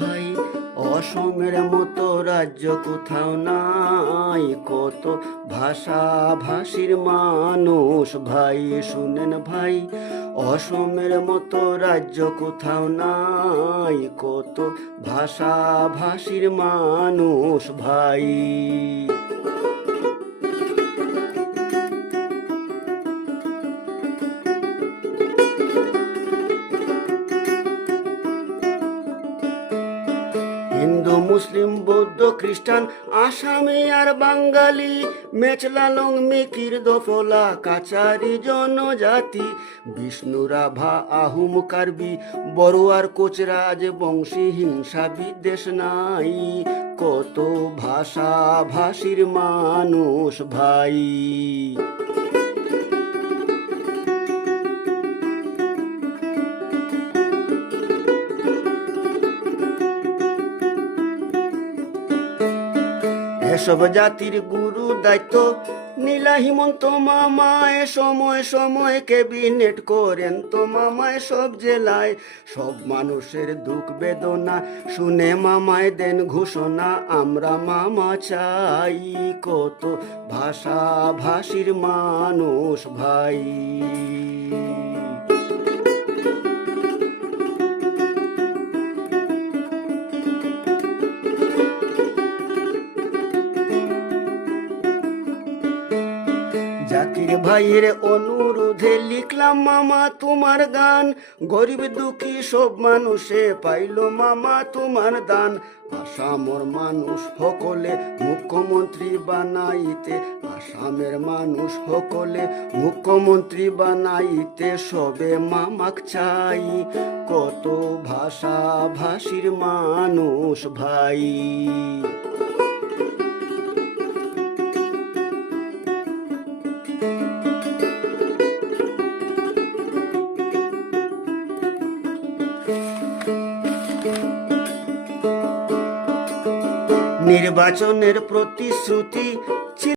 ভাই, অসমের মতো রাজ্য কোথাও নাই, কত ভাষা ভাষীর মানুষ ভাই শুনেন ভাই, অসমের মতো রাজ্য কোথাও নাই, কত ভাষা ভাষীর মানুষ ভাই। হিন্দু মুসলিম বৌদ্ধ খ্রিস্টান আসামি আর বাঙালি, মেচলা লং মিকির দফলা কাচারি জনজাতি, বিষ্ণু রাভা আহুম কার্বি বড়ুয়ার কোচরাজ বংশী, হিংসা বিদ্বেষ নাই, কত ভাষা ভাষীর মানুষ ভাই। এসব জাতির গুরু দায়িত্ব নীলা হিমন্ত মামা, সময় সময় ক্যাবিনেট করেন তো মামায় সব জেলায়, সব মানুষের দুঃখ বেদনা শুনে মামায় দেন ঘোষণা, আমরা মামা চাই, কত ভাষা ভাষীর মানুষ ভাই। জাতির ভাইয়ের অনুরোধে লিখলাম মামা তোমার গান, গরিব দুঃখী সব মানুষে পাইল মামা তোমার দান, আসামর মানুষ সকলে মুখ্যমন্ত্রী বানাইতে, আসামের মানুষ সকলে মুখ্যমন্ত্রী বানাইতে, সবে মামাক চাই, কত ভাষা ভাষীর মানুষ ভাই। নির্বাচনের প্রতিশ্রুতি